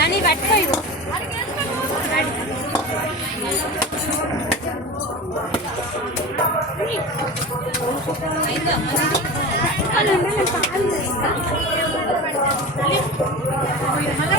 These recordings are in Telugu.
నాని పట్టుకోరు మళ్ళీ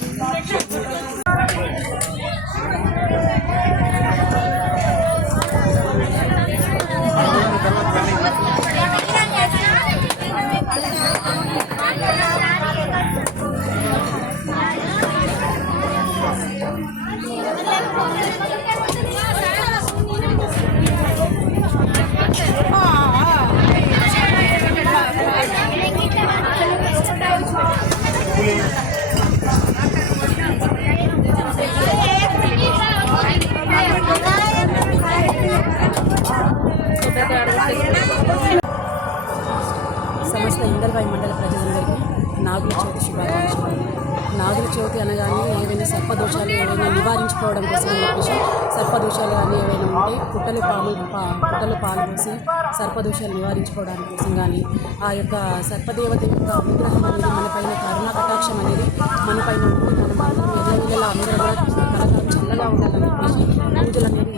చవితి అనగానే ఏవైనా సర్పదోషాలు ఏవైనా నివారించుకోవడం కోసం చెప్పేసి సర్పదోషాలు కానీ ఏవైనా ఉంటే పుట్టలు పాము పా పుట్టలు పాలు పోసి సర్పదోషాలు నివారించుకోవడానికి కోసం కానీ ఆ యొక్క సర్పదేవత యొక్క అనుగ్రహం అనేది మనపైన కరుణ కటాక్షం అనేది మనపైన మనం అందరం ఎల్లవేళలా అందరూ కూడా కలకాలం చల్లగా ఉండాలని చెప్పేసి పూజలు అనేది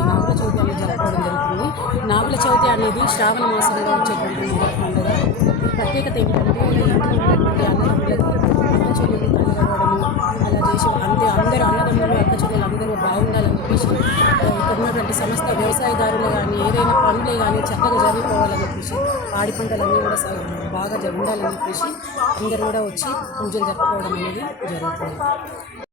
నాగుల చవితి అనేది జరుగుతుంది. నాగుల చవితి అనేది శ్రావణ మాసంలో వచ్చేటువంటి పండుగ ప్రత్యేకత ఏమిటంటే ఇంట్లో ఉన్నటువంటి వ్యవసాయదారులు కానీ ఏదైనా పనులే కానీ చక్కగా జరిగిపోవాలని చెప్పేసి పాడి పంటలన్నీ కూడా బాగా జ- ఉండాలని చెప్పేసి అందరూ కూడా వచ్చి పూజలు జరుపుకోవడం అనేది జరుగుతుంది.